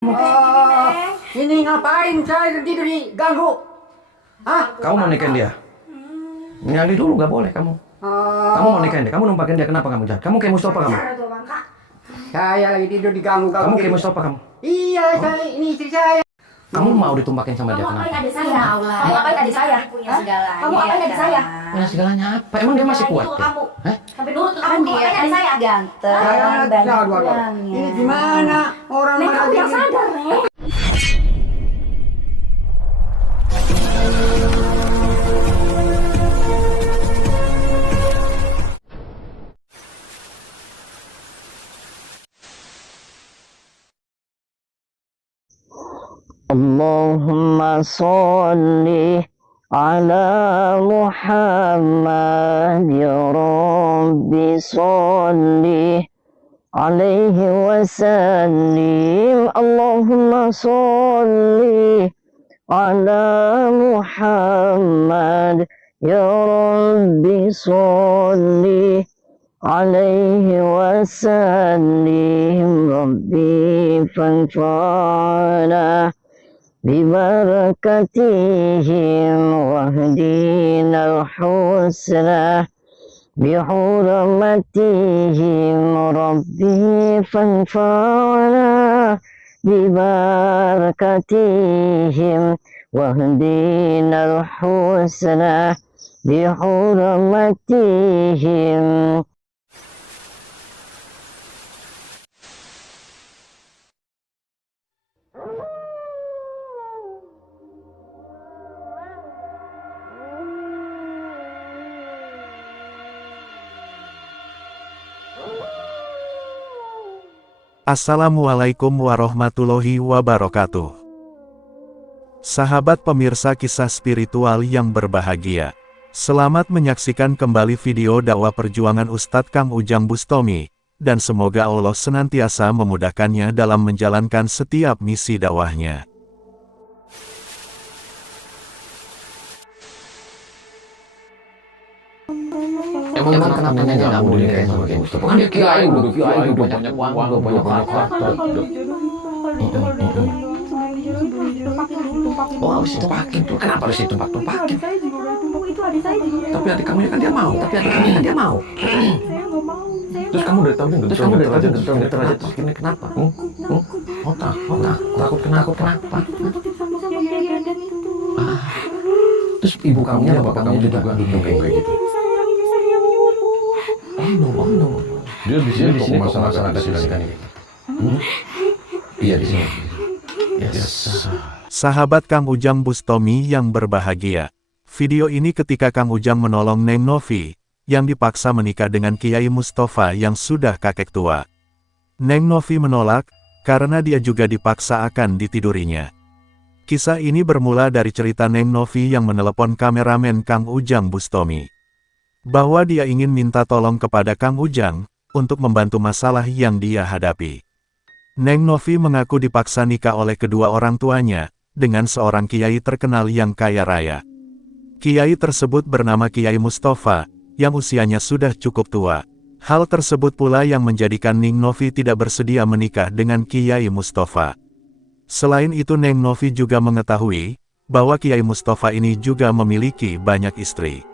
Ini ngapain saya tidur diganggu? Hah? Kamu mau nikahin dia? Nyali dulu nggak boleh kamu. Kamu mau nikahin dia? Kamu numpakin dia kenapa kamu jahat? Kamu kayak Mustafa kamu? Saya lagi tidur diganggu Kamu kayak Mustafa kamu? Iya, saya ini istri saya. Kamu mau ditumpakin sama dia Kamu kenapa? ngapain adik saya? Kamu ngapain adik saya? Punya segalanya. Kamu ngapain adik saya? Punya segalanya apa? Emang dia masih kuat ya? Kamu. Hah? Sampai nurut Kan kamu dia ngapain adik saya? ganteng, Saya banyak aduh. uangnya. Ini gimana orang Nek, kamu yang ini? sadar, Nek. Allahumma sholli ala Muhammad ya Rabbi sholli alaihi wasallim. Allahumma sholli ala Muhammad ya Rabbi sholli alaihi wasallim. Rabbi fanfa'na ببركتهم واهدنا الحسنى بحرمتهم ربي فانفعنا ببركتهم واهدنا الحسنى بحرمتهم. Assalamualaikum warahmatullahi wabarakatuh. Sahabat pemirsa kisah spiritual yang berbahagia, selamat menyaksikan kembali video dakwah perjuangan Ustadz Kang Ujang Bustomi, dan semoga Allah senantiasa memudahkannya dalam menjalankan setiap misi dakwahnya. Emang kenapa nggak mau dinikahin sama kayak Mustafa? Kan dia kiai, udah banyak uang, udah banyak harta. Oh, harus ditumpakin tuh. Kenapa harus ditumpak-tumpakin? Tapi adik kamu kan dia mau. Terus kamu dari tadi gentar aja terus ini kenapa? Takut kenapa? Terus ibu kamu dan bapak kamu juga dukung kayak gitu. Oh no. Dia di sini masalah ada silakan ini. Iya di sini. Yes. Sahabat Kang Ujang Bustomi yang berbahagia, video ini ketika Kang Ujang menolong Neng Novi, yang dipaksa menikah dengan Kiai Mustafa yang sudah kakek tua. Neng Novi menolak, karena dia juga dipaksa akan ditidurinya. Kisah ini bermula dari cerita Neng Novi yang menelepon kameramen Kang Ujang Bustomi, bahwa dia ingin minta tolong kepada Kang Ujang, untuk membantu masalah yang dia hadapi. Neng Novi mengaku dipaksa nikah oleh kedua orang tuanya, dengan seorang kiai terkenal yang kaya raya. Kiai tersebut bernama Kiai Mustafa, yang usianya sudah cukup tua. Hal tersebut pula yang menjadikan Neng Novi tidak bersedia menikah dengan Kiai Mustafa. Selain itu Neng Novi juga mengetahui, bahwa Kiai Mustafa ini juga memiliki banyak istri.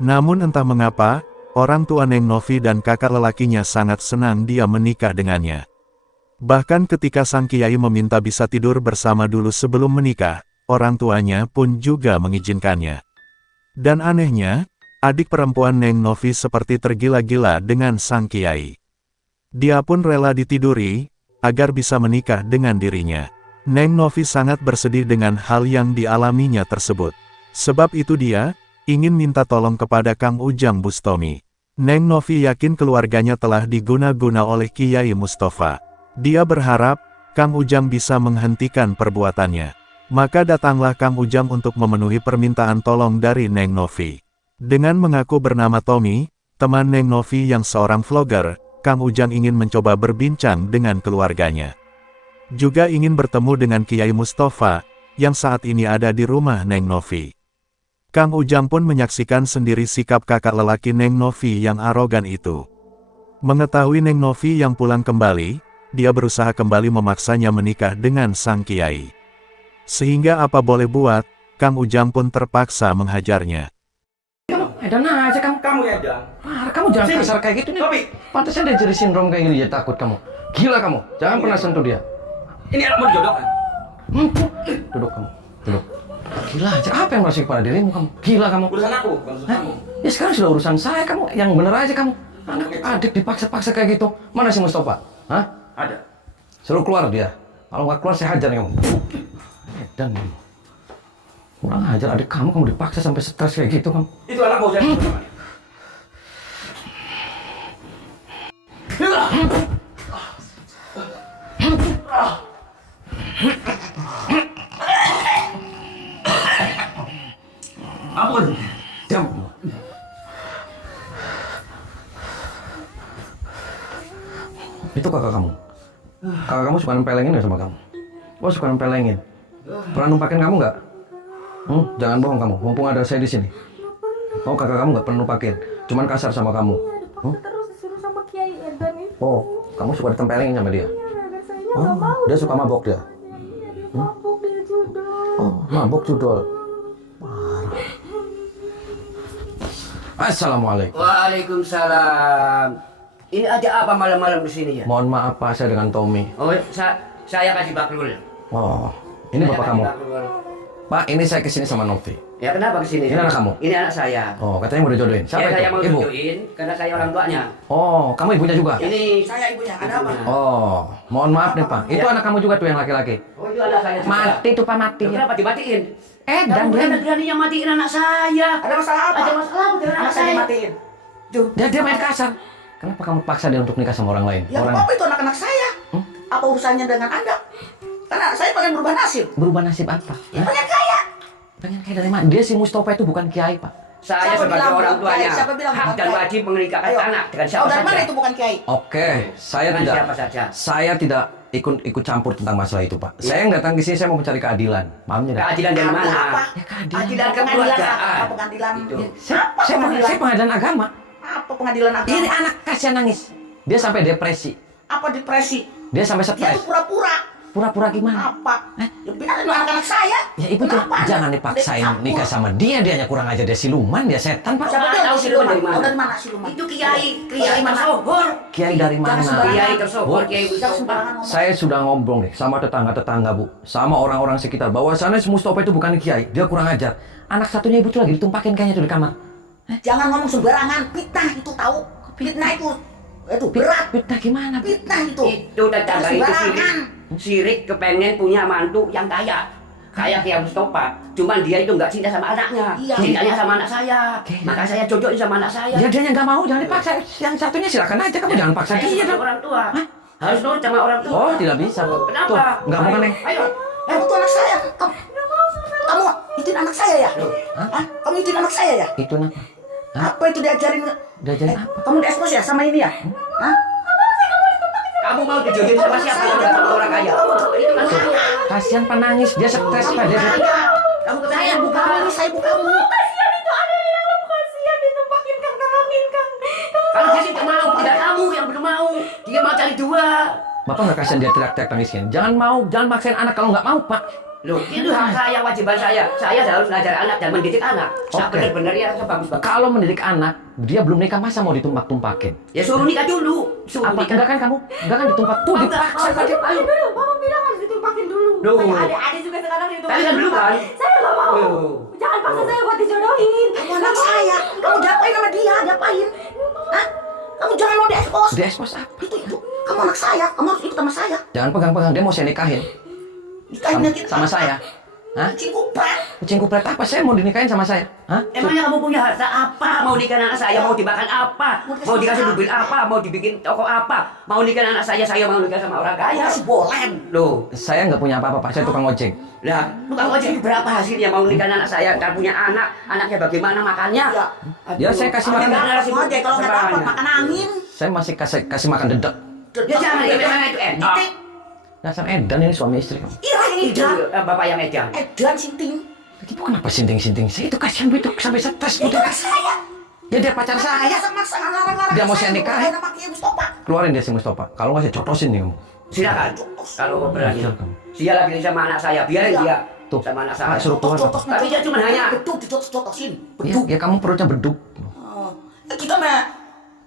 Namun entah mengapa, orang tua Neng Novi dan kakak lelakinya sangat senang dia menikah dengannya. Bahkan ketika sang kiai meminta bisa tidur bersama dulu sebelum menikah, orang tuanya pun juga mengizinkannya. Dan anehnya, adik perempuan Neng Novi seperti tergila-gila dengan sang kiai. Dia pun rela ditiduri, agar bisa menikah dengan dirinya. Neng Novi sangat bersedih dengan hal yang dialaminya tersebut. Sebab itu dia ingin minta tolong kepada Kang Ujang Bustomi. Neng Novi yakin keluarganya telah diguna-guna oleh Kiai Mustafa. Dia berharap, Kang Ujang bisa menghentikan perbuatannya. Maka datanglah Kang Ujang untuk memenuhi permintaan tolong dari Neng Novi. Dengan mengaku bernama Tommy, teman Neng Novi yang seorang vlogger, Kang Ujang ingin mencoba berbincang dengan keluarganya. Juga ingin bertemu dengan Kiai Mustafa, yang saat ini ada di rumah Neng Novi. Kang Ujang pun menyaksikan sendiri sikap kakak lelaki Neng Novi yang arogan itu. Mengetahui Neng Novi yang pulang kembali, dia berusaha kembali memaksanya menikah dengan sang kiai. Sehingga apa boleh buat, Kang Ujang pun terpaksa menghajarnya. Edan aja kamu Edan. Parah, kamu jangan kasar kayak gitu nih. Tomi. Pantasnya dia jadi sindrom kayak gini, jadi takut kamu. Gila kamu, jangan pernah sentuh dia. Ini anak mau dijodohkan. Duduk kamu, duduk. Gila aja, apa yang masuk pada dirimu kamu? Gila kamu. Urusan aku, bukan urusan kamu. Ya sekarang sudah urusan saya, kamu yang bener aja kamu. Anak adik dipaksa-paksa kayak gitu. Mana si Mustafa? Hah? Ada. Suruh keluar dia. Kalau nggak keluar saya hajar nih kamu. Dan kurang ajar adik kamu dipaksa sampai stres kayak gitu kamu. Itu anak mau saya jodohkan. Ampun. Diam. Itu kakak kamu. Kakak kamu suka nempelengin nggak sama kamu? Oh, suka nempelengin. Pernah numpakin kamu nggak? Jangan bohong kamu. Mumpung ada saya di sini. Oh, kakak kamu nggak pernah numpakin. Cuman kasar sama kamu. Terus disuruh sama Kiai Edan itu. Oh, kamu suka ditempelengin sama dia? Dan saya Oh, nggak mau. dia suka mabok dia. Dia mabuk, dia judul. Oh, mabok judol. Parah. Assalamualaikum. Waalaikumsalam. Ini ada apa malam-malam di sini ya? Mohon maaf Pak, saya dengan Tommy. Oh, saya kasih baklul. Oh, ini Saya bapak kasih kamu. baklul. Pak, ini saya kesini sama Novi. Ya kenapa kesini? Ini anak kamu? Ini anak saya. Oh, katanya mau dijodohin. Siapa Ya, itu? saya mau Ibu? jodohin karena saya orang tuanya. Oh, kamu ibunya juga? Ini saya ibunya. Ada apa? Oh, mohon maaf nih Pak. Itu Ya. anak kamu juga tuh yang laki-laki. Oh, itu anak saya juga. Mati tuh Pak, mati. Loh, kenapa dimatiin? Dan Kamu dia, berani-beraninya matiin anak saya. Ada masalah apa? Ada masalah apa dengan anak saya? dimatiin. dia main kasar. Kenapa kamu paksa dia untuk nikah sama orang lain? Ya Orang apa itu anak-anak saya? Apa urusannya dengan Anda? Karena saya pengen berubah nasib. berubah nasib apa? Ya, pengen kaya. Pengen kayak dari mana? Dia si Mustafa itu bukan kiai Pak. Saya Siapa sebagai bilang orang bukan tuanya kiai? Siapa bilang hak bukan dan kiai? wajib menikahkan Ayo. anak dengan siapa Oh, dari saja. mana itu bukan kiai? Oke, saya Dengan tidak. siapa saja. Saya tidak ikut campur tentang masalah itu Pak. Saya yang datang ke sini saya mau mencari keadilan. Pahamnya nggak? Keadilan dari mana? Apa? Ya, keadilan. Keadilan Pengadilan kekeluargaan. apa? Pengadilan. Itu. Saya pengadilan agama. Apa pengadilan agama? Ini anak kasihan nangis. Dia sampai depresi. Apa depresi? Dia sampai Dia stres. itu pura-pura. Pura-pura gimana? Apa? Ya biarin anak-anak saya. Ya ibu Kenapa jangan Anda dipaksain campur? nikah sama dia. Dianya kurang aja, dia siluman, dia setan Pak. Siapa Tahu bilang siluman siluman? dari mana? Oh, dari mana siluman? Itu kiai Dari mana? tersohor. Kiai dari mana? Jangan sembarangan. Kiai tersohor, Bu, kiai Jangan Mustafa. sembarangan ngomong. Saya sudah ngobrol nih sama tetangga-tetangga Bu, sama orang-orang sekitar bahwasannya si Mustafa itu bukan kiai, dia kurang ajar. Anak satunya ibu tuh lagi ditumpakin kayaknya tuh di kamar. Jangan ngomong sembarangan. Fitnah itu tahu. Fitnah itu berat. Fitnah gimana? Bu? Fitnah itu. Itu tetangga Jangan itu sembarangan. sirik kepengen punya mantu yang kaya. Kayak Kiai Mustafa. Cuman dia itu nggak cinta sama anaknya. Iya. Cintanya sama anak saya. Oke. Maka saya jodohin sama anak saya. Ya dia yang nggak mau, jangan dipaksa. Yang satunya silakan aja, kamu jangan paksa Saya dia sebagai dong. orang tua. Harus nurut sama orang tua. Oh tidak bisa Bu. Kenapa? Tuh, nggak mau kan Neng? Ayo. Kamu itu anak saya. Kamu itu anak saya ya? Hah? Kamu itu anak saya ya? Itu kenapa? Hah? Apa itu diajarin? Diajarin apa? Kamu diekspos ya sama ini ya? Hah? Kamu mau dijodohin sama siapa? Kalau sama orang kaya. Itu kan saya. Kasihan penangis, dia stres Pak. Dia Kamu ke Saya ibu kamu, ini saya ibu kamu. Kasihan itu ada di dalam, kasihan ditumpakin Kang, tolongin Kang. Kalau dia tidak mau, tidak kamu yang belum mau. Dia mau cari dua. Bapak nggak kasihan dia teriak-teriak tangisnya. Jangan mau, jangan maksain anak kalau nggak mau Pak. Loh, itu hak saya, wajiban saya. Saya harus ngajar anak dan mendidik anak. Saya Oke. benar-benar ya, saya bagus-bagus. Kalau mendidik anak, dia belum nikah masa mau ditumpak-tumpakin? Ya suruh nikah dulu. Suruh Apa nikah. enggak kan kamu? Enggak kan ditumpak tuh Mau nggak? dipaksa Mau Pak. nggak? Ayo. Dulu, Mama bilang harus ditumpakin dulu. Loh. Kayak adik-adik juga sekarang ditumpakin. Kalian dulu kan? Saya nggak mau. Loh. Jangan paksa saya buat dijodohin. Kamu anak saya. Kamu diapain sama dia? Diapain? Hah? Kamu jangan mau diekspos. Dia ekspos apa? Itu. Kamu anak saya. Kamu harus ikut sama saya. Jangan pegang-pegang, dia mau saya nikahin. Nikahin kita. Sama saya. Hah? Kucing kupret. Kucing kupret apa? Saya mau dinikahin sama saya. Hah? Emangnya kamu punya harta apa? Mau nikah anak saya, mau dimakan apa? Mau dikasih mobil apa? Mau dibikin toko apa? Mau nikah anak saya mau nikah sama orang kaya. Masih boleh. Loh, Saya nggak punya apa-apa Pak, saya tukang ojek. lah, tukang ojek itu berapa hasilnya mau nikah anak saya? Ntar punya anak, anaknya bagaimana makannya? Ya. Ya, saya kasih makan. Kamu aja kalau nggak dapat makan angin. Saya masih kasih makan dedek. Ya jangan, ya memang itu enak. Titik. Dasar edan ini suami istri. Iya yang Itu edan. bapak yang edan. Edan sinting. Ibu kenapa sinting-sinting? Saya itu kasihan Bu, itu sampai stres Bu. Itu anak saya. Ya dia pacar saya. Maksa ngarang-ngarang Dia mau saya saya nikahin. sama Kiai Mustafa. Keluarin dia si Mustafa. Kalau nggak saya cotosin nih kamu. Silakan. Kalau berani. Silakan. Dia lagi sama anak saya, biarin dia. Tuh, Sama anak Pak, saya. suruh keluar. Pak. Tapi dia cuma hanya beduk dicotosin. Ya, ya kamu perutnya beduk. Kita mah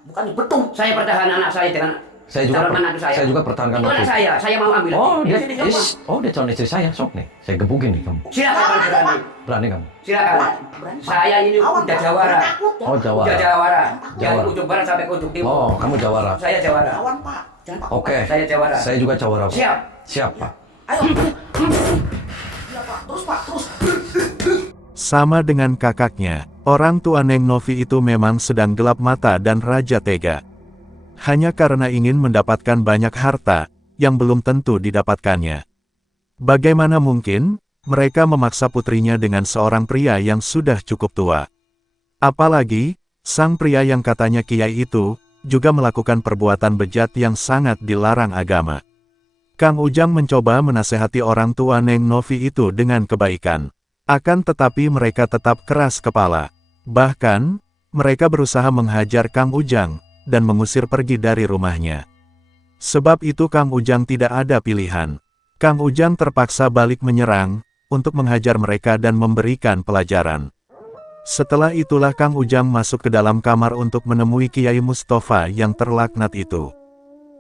bukan beduk. saya pertahanan anak saya dengan Saya juga calon menantu saya. saya juga pertahankan Itu anak waktu. saya mau ambil. Oh, dia Sini, sini, sini. dia calon istri saya, sok nih. Saya gebukin nih kamu. Silakan kalau berani. Berani kamu? Silakan. Saya ini udah jawara. Oh, Udah Jawara. jawara. Dari Jawara. ujung barat sampai ke ujung timur. Oh, kamu Jawara. Saya jawara. Lawan Pak. Jangan Pak. Oke. Saya Jawara. Saya juga Jawara. Pak. Siap. Siap, Pak. Ayo. Iya Pak. Terus Pak. Terus. Sama dengan kakaknya, orang tua Neng Novi itu memang sedang gelap mata dan raja tega. Hanya karena ingin mendapatkan banyak harta, yang belum tentu didapatkannya. Bagaimana mungkin, mereka memaksa putrinya dengan seorang pria yang sudah cukup tua. Apalagi, sang pria yang katanya kiai itu, juga melakukan perbuatan bejat yang sangat dilarang agama. Kang Ujang mencoba menasehati orang tua Neng Novi itu dengan kebaikan. Akan tetapi mereka tetap keras kepala. Bahkan, mereka berusaha menghajar Kang Ujang, dan mengusir pergi dari rumahnya. Sebab itu Kang Ujang tidak ada pilihan. Kang Ujang terpaksa balik menyerang, untuk menghajar mereka dan memberikan pelajaran. Setelah itulah Kang Ujang masuk ke dalam kamar untuk menemui Kiai Mustafa yang terlaknat itu.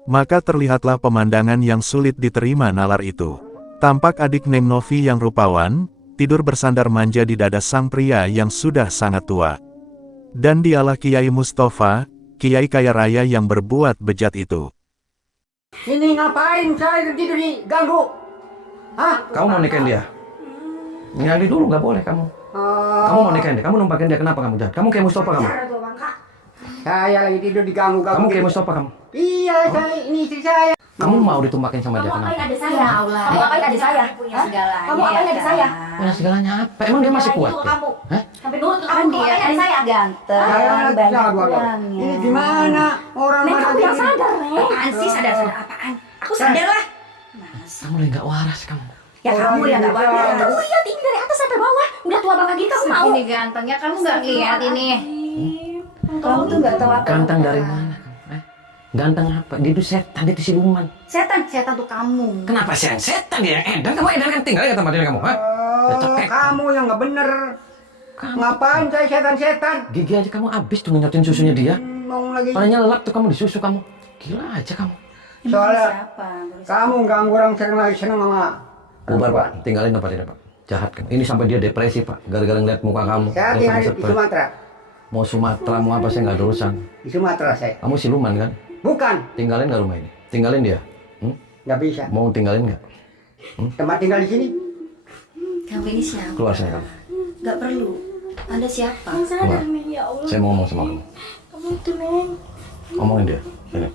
Maka terlihatlah pemandangan yang sulit diterima nalar itu. Tampak adik Neng Novi yang rupawan, tidur bersandar manja di dada sang pria yang sudah sangat tua. Dan dialah Kiai Mustafa, Kiai kaya raya yang berbuat bejat itu. Ini ngapain saya tidur diganggu? Hah? Kamu mau nikahin dia? Nyali dulu nggak boleh kamu. Kamu mau nikahin dia? Kamu numpakin dia kenapa kamu jahat? Kamu kayak Mustafa kamu. Saya lagi tidur diganggu. Kamu kayak Mustafa kamu. Iya, saya ini istri saya. Kamu mau ditumpakin sama dia kenapa? Ada saya. Kamu ngapain ada saya? Punya Hah? segalanya. Kamu ngapain ada saya? Punya segalanya apa? Emang dia masih kuat ya? Kamu. Hah? Sampai nurut ke Kan kamu. dia Ngapain ada kan saya? ganteng, Saya banyak jago, jago. uangnya. Ini gimana orang Neng, mana kamu yang ini? sadar, Neng. Apaan sih sadar-sadar apaan? Aku sadar lah. Kamu lagi nggak waras kamu. Ya kamu yang nggak waras. Kamu lihat ini dari atas sampai bawah. Udah tua banget gini kamu mau. Ini gantengnya kamu nggak lihat ini. Kamu tuh nggak tahu apa. Ganteng dari mana kamu? Ganteng apa? Dia itu setan, dia itu siluman. Setan tuh kamu. Kenapa sih yang setan dia yang edan? Kamu edan kan tinggal di tempat ini kamu, hah? Ya, cekek. Kamu yang nggak bener. Ngapain saya setan-setan? Gigi aja kamu habis tuh ngenyotin susunya dia. Mau lagi. Paling nyelap tuh kamu di susu kamu. Gila aja kamu. Soalnya Siapa? kamu ganggu orang seneng sama. Bubar Pak, tinggalin tempat ini Pak. Jahat kan. Ini sampai dia depresi Pak, gara-gara ngeliat muka kamu. Saya Dia tinggal sampai di stres. Sumatera. Mau Sumatera, mau apa saya nggak ada urusan. Di Sumatera saya. Kamu siluman kan? Bukan. Tinggalin nggak rumah ini? Tinggalin dia. Nggak bisa. Mau tinggalin nggak? Tempat tinggal di sini. Kamu ini siapa? Keluar sini kamu. Gak perlu. Anda siapa? Neng sadar, Keluar. Neng. Ya Allah. Saya mau ngomong sama kamu. Kamu itu, Neng. Ngomongin dia. Sini.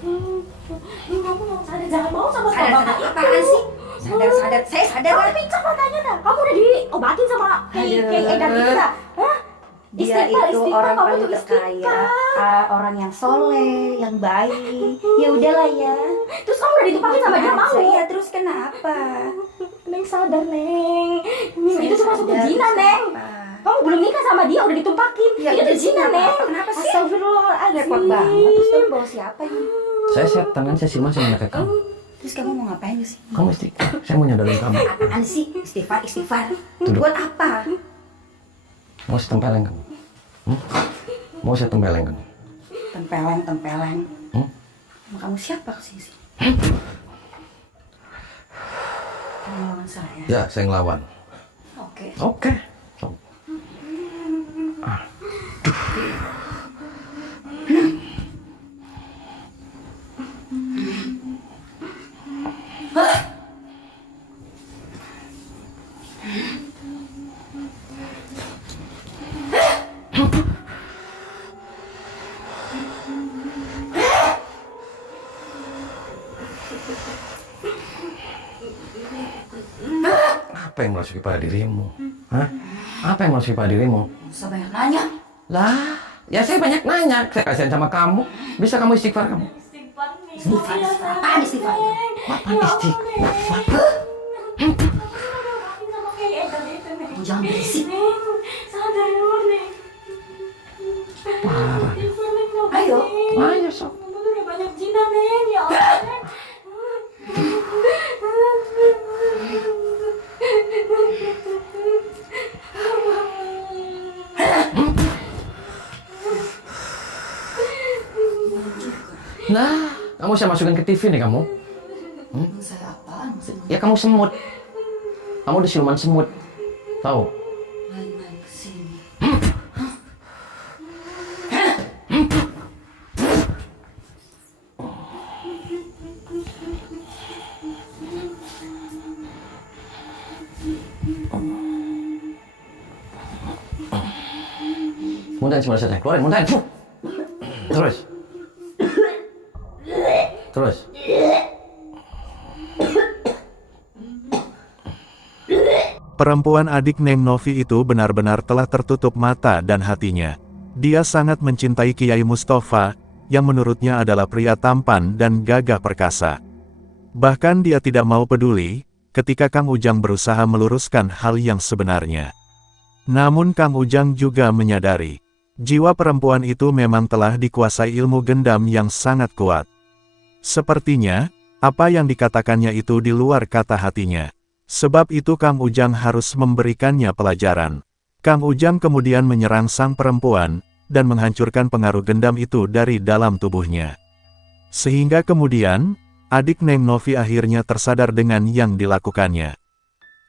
Neng, kamu yang sadar. Jangan bohong sama Sadar apaan sih? Sadar. Saya sadar Kamu lah. pingsan matanya dah. Kamu udah diobatin sama kayak Edan itu dah. Hah? Dia Istighfar, itu istighfar, orang kamu paling tuh terkaya, istighfar. orang yang soleh, yang baik. Ya udahlah ya. Terus kamu udah ditumpakin sama dia mau? Iya, terus kenapa? Neng sadar, Neng. Neng, itu tuh masuk ke Sadar, zina, terus Neng. kenapa? Kamu belum nikah sama dia, udah ditumpakin. Ya, itu udah zina, zina, Neng. kenapa sih? Astagfirullahaladzim. Repot banget. Terus kamu bawa siapa ini? Saya setan kan, saya siluman, saya menyakit kamu. Terus kamu mau ngapain sih? Kamu istighfar. Saya mau nyadarin kamu. Apaan sih? Istighfar. Duduk. Buat apa? Mau saya tempeleng kamu. Mau saya tempeleng kamu. Tempeleng. Hmm? Kamu siapa kesini sih? Kamu lawan saya. Ya, saya ngelawan. Oke. Oke. So. Apa yang merasuki pada dirimu? Hah? Apa yang merasuki pada dirimu? Usah banyak nanya. Lah, ya saya banyak nanya. Saya kasihan sama kamu. Bisa kamu istighfar kamu? Istighfar. Apaan istighfar? Apaan istighfar? Kamu jangan berisik. Sadar dulu, Neng. Parah. Ayo. Ayo sok. Kamu tuh udah banyak zina, Neng. Ya Allah, Neng. Nah, kamu saya masukin ke TV nih kamu. Saya apaan maksudnya? Ya kamu semut. Kamu udah siluman semut. Tahu? Main-main kesini. Muntahin semua saja. Keluarin, muntahin. Terus. Terus. Perempuan adik Neng Novi itu benar-benar telah tertutup mata dan hatinya. Dia sangat mencintai Kiai Mustafa, yang menurutnya adalah pria tampan dan gagah perkasa. Bahkan dia tidak mau peduli, ketika Kang Ujang berusaha meluruskan hal yang sebenarnya. Namun Kang Ujang juga menyadari, jiwa perempuan itu memang telah dikuasai ilmu gendam yang sangat kuat. Sepertinya, apa yang dikatakannya itu di luar kata hatinya. Sebab itu Kang Ujang harus memberikannya pelajaran. Kang Ujang kemudian menyerang sang perempuan, dan menghancurkan pengaruh gendam itu dari dalam tubuhnya. Sehingga kemudian, adik Neng Novi akhirnya tersadar dengan yang dilakukannya.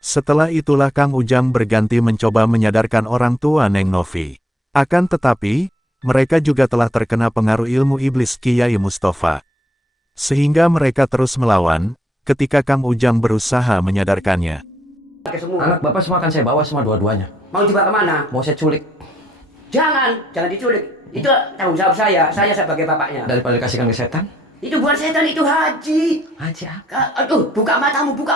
Setelah itulah Kang Ujang berganti mencoba menyadarkan orang tua Neng Novi. Akan tetapi, mereka juga telah terkena pengaruh ilmu iblis Kiai Mustafa. Sehingga mereka terus melawan, ketika Kang Ujang berusaha menyadarkannya. Anak bapak semua akan saya bawa semua dua-duanya. Mau dibawa kemana? Mau saya culik. Jangan diculik. Itu tanggung jawab saya sebagai bapaknya. Daripada dikasihkan ke setan. Itu bukan setan, itu haji. Haji apa? Aduh, buka matamu, buka.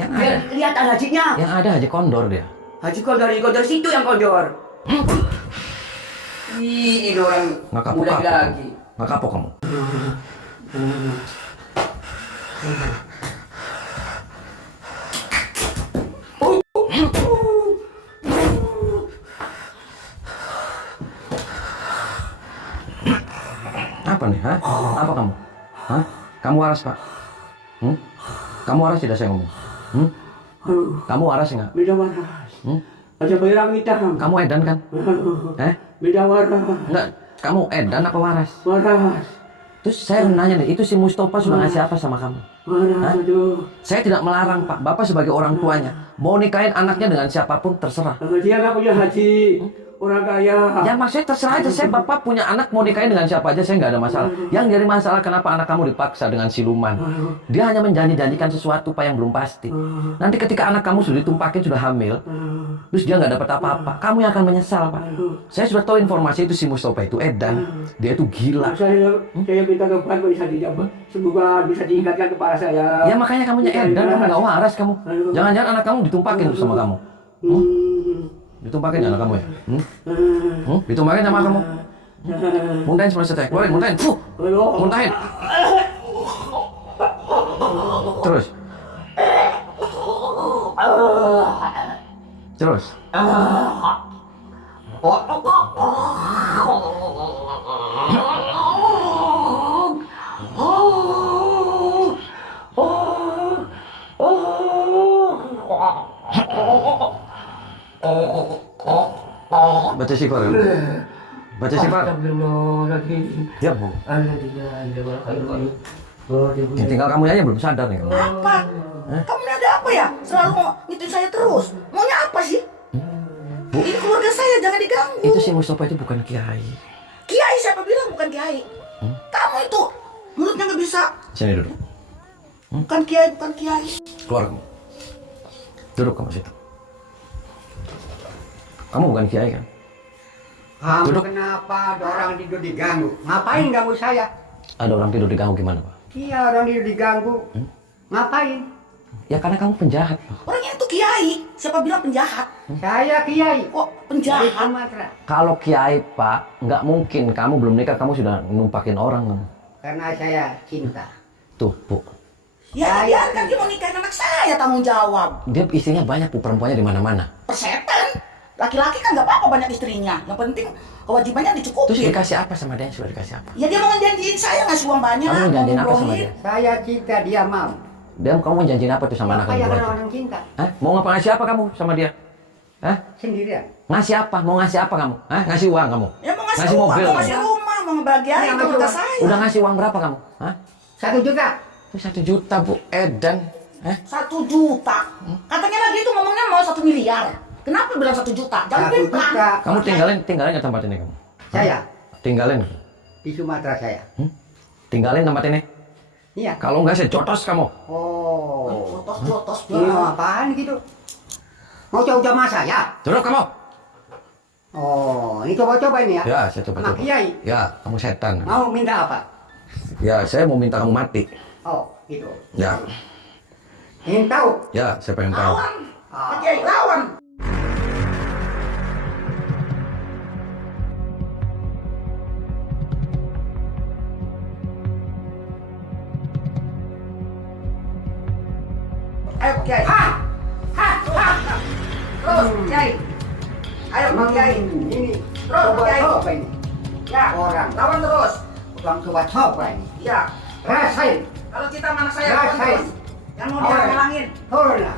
Yang Biar ada. kelihatan hajinya. Yang ada haji kondor dia. Haji kondor situ yang kondor. Ini orang Nggak muda kapok-kapok. lagi. Nggak kapok kamu. Apa nih, ha? Apa kamu? Hah? Kamu waras, Pak? Kamu waras tidak saya ngomong? Kamu waras nggak? Beda waras. Hmm? Aja bayar kita. Kamu edan kan? Beda waras. Enggak, kamu edan apa waras? Waras. Terus saya nanya nih, itu si Mustafa sudah ngasih apa sama kamu? Waras, aduh. Saya tidak melarang, Pak. Bapak sebagai orang tuanya mau nikahin anaknya dengan siapapun terserah. Dia nggak punya haji. Orang kaya. Ya maksudnya terserah aja. Saya bapak punya anak mau nikahin dengan siapa aja, saya nggak ada masalah. Yang jadi masalah kenapa anak kamu dipaksa dengan siluman? Dia hanya menjanjikan sesuatu Pak yang belum pasti. Nanti ketika anak kamu sudah ditumpakin, sudah hamil, terus dia nggak dapat apa-apa, kamu yang akan menyesal, Pak. Saya sudah tahu informasi itu si Mustafa itu edan, dia itu gila. Saya minta kepada bisa dijawab. Semoga bisa diingatkan kepada saya. Ya makanya kamu edan, kamu nggak waras kamu. Jangan-jangan anak kamu ditumpakin sama kamu. Ditumpakin anak kamu ya? Ditumpakin sama kamu? Muntahin semua setek, keluarin, muntahin. Muntahin. Terus. Terus. Baca istighfar. Baca istighfar. Ya, Bu. Ya, tinggal kamu aja belum sadar nih kamu. Apa? Kamu ini ada apa ya? Selalu mau ngituin saya terus. Maunya apa sih? Bu. Ini keluarga saya, jangan diganggu. Itu si Mustafa itu bukan kiai. Kiai siapa bilang bukan kiai? Kamu itu mulutnya nggak bisa. Sini duduk. Bukan kiai, bukan kiai. Keluar kamu. Duduk kamu situ. Kamu bukan kiai kan? Kamu Duduk. kenapa ada orang tidur diganggu? Ngapain ganggu saya? Ada orang tidur diganggu gimana, Pak? Iya, orang tidur diganggu. Ngapain? Ya karena kamu penjahat, Pak. Orangnya itu kiai. Siapa bilang penjahat? Saya kiai. Kok Dari penjahat? Sumatera. Kalau kiai, Pak, nggak mungkin kamu belum nikah kamu sudah numpakin orang kamu. Karena saya cinta. Tuh, Bu. Ya biarkan dia mau nikahin anak saya, tanggung jawab. Dia istrinya banyak, Bu, perempuannya di mana-mana. Persetan. Laki-laki kan nggak apa-apa banyak istrinya. Yang penting kewajibannya Terus dicukupin. dikasih apa sama dia? Sudah dikasih apa? Ya dia mau ngejanjiin saya ngasih uang banyak. Kamu mau janjiin apa sama ngumrohin. dia? Saya cinta, dia mau. Kamu mau janjiin apa tuh sama anak Apa kamu? yang berdua? orang cinta? Hah? Mau ngapa ngasih apa kamu sama dia? Hah? Sendirian. Ngasih apa? Mau ngasih apa kamu? Hah? Ngasih uang kamu? Ya mau ngasih Ngasih uang, mobil mau kamu? ngasih rumah, mau mau ngebahagiain Iya, keluarga Mas. saya. Udah ngasih uang berapa kamu? Hah? 1 juta. Itu 1 juta Bu Edan. 1 juta. Katanya lagi itu ngomongnya mau 1 miliar. Kenapa bilang 1 juta? Jangan 1 bilang. juta. Kamu tinggalin nggak tempat ini kamu? Saya Tinggalin. di Sumatera saya. Tinggalin tempat ini. Iya. Kalau nggak saya jotos kamu. Oh. Jotos Ini mau apaan gitu? Mau coba sama saya? Duduk kamu. Oh, ini coba-coba ini ya? Ya, saya Sama coba-coba. Kiai. Ya, kamu setan. Mau minta apa? Ya, saya mau minta kamu mati. Oh, gitu. Ya, Ingin tahu? ya, saya pengen tahu. Ah. Oke, lawan. Ayo, Pak Kiai. Ha! Terus, Kiai. Ayo, Pak Kiai. Ini Terus, Pak Kiai. coba-coba ini. Ya, Orang. lawan terus. Orang coba-coba ini. Ya, Rasain. kalau kita mana saya lawan Rasain. terus. Yang mau Lawan. dihalang-halangin. Turun lah.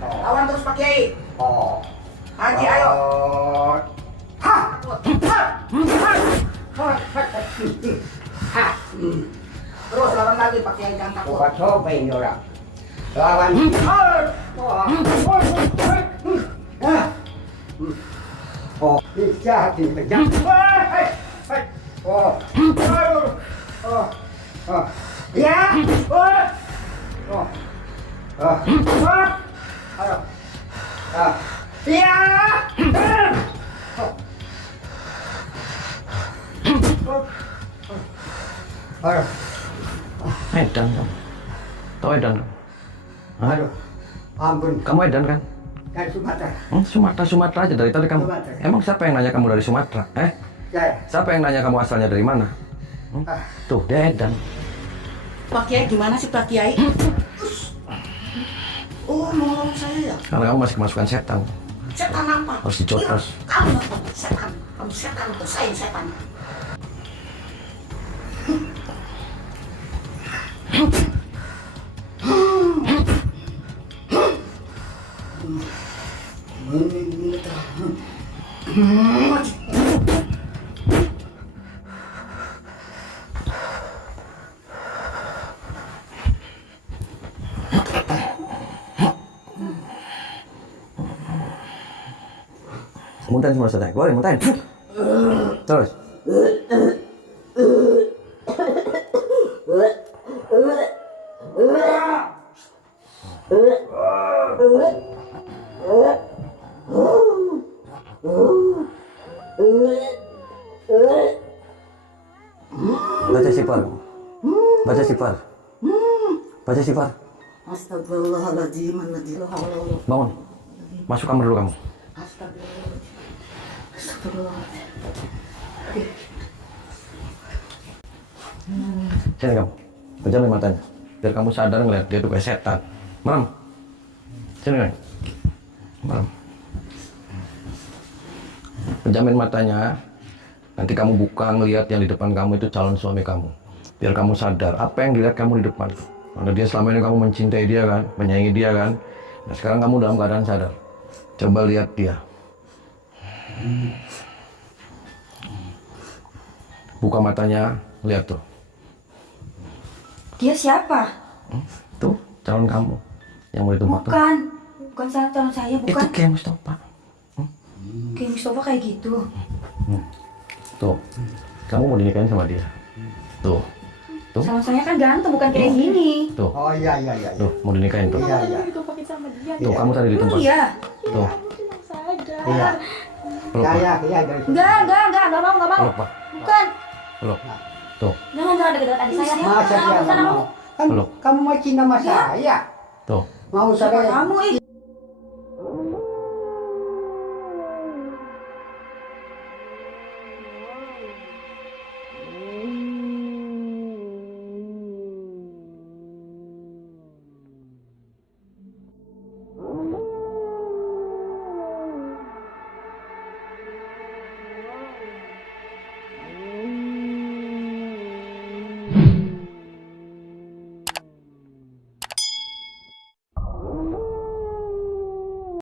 Oh. Lawan terus, Pak Kiai. Oh. Haji, ayo. Oh. Ha! Ha! Ha! Ha! Terus lawan lagi, Pak Kiai, jangan takut. Coba-coba ini orang. Lawan. Oh, bisa dipejam. Oh. Oh. Oh. Ya. Oh. Oh. Oh. Ayo. Ah. Ya. Ayo. Edan kamu. Tahu Edan kamu? Hah? Aduh. Ampun. Kamu Edan kan? Dari Sumatera. Sumatera aja dari tadi kamu. Sumatera. Emang siapa yang nanya kamu dari Sumatera? Saya. Siapa yang nanya kamu asalnya dari mana? Ah. Tuh, dia Edan. Pak Kiai gimana sih, Pak Kiai? Oh, mau lawan saya ya? Karena kamu masih kemasukan setan. Setan apa? Harus dicotos. Iya, kamu setan. Kamu setan untuk saya setan. Muntahin semua selesai. Keluarin, muntahin. Terus. Baca sifar. Baca sifar. Baca sifar. Astagfirullahaladzim. Bangun. Masuk kamar dulu kamu. Sini kamu. Pejamin matanya. Biar kamu sadar ngeliat dia tuh kayak setan. Merem. Sini kan. Merem. Pejamin matanya. Nanti kamu buka ngeliat yang di depan kamu itu calon suami kamu. Biar kamu sadar apa yang dilihat kamu di depan. Karena dia selama ini kamu mencintai dia kan, menyayangi dia kan. Nah sekarang kamu dalam keadaan sadar. Coba lihat dia. Buka matanya, lihat tuh. Dia siapa? Tuh, calon kamu yang mau ditumpah tuh. Bukan calon saya, Itu bukan. kayak Mustafa. Kayak Mustafa kayak gitu. Tuh, kamu mau dinikahin sama dia. Tuh, tuh, Sama saya kan ganteng, bukan kayak gini. tuh, Oh iya iya iya. tuh, mau dinikahin tuh. Iya iya. Tuh, kamu tadi Oh ditumpah. iya. Tuh, Iya. peluk, Pak. Iya dari Enggak mau. Peluk, Pak. Bukan. Peluk. Tuh, Jangan dekat-dekat adik saya. Masa dia Sana nggak kamu. mau? Kan Peluk. kamu mau cinta sama saya. tuh. Mau Siapa saya. kamu?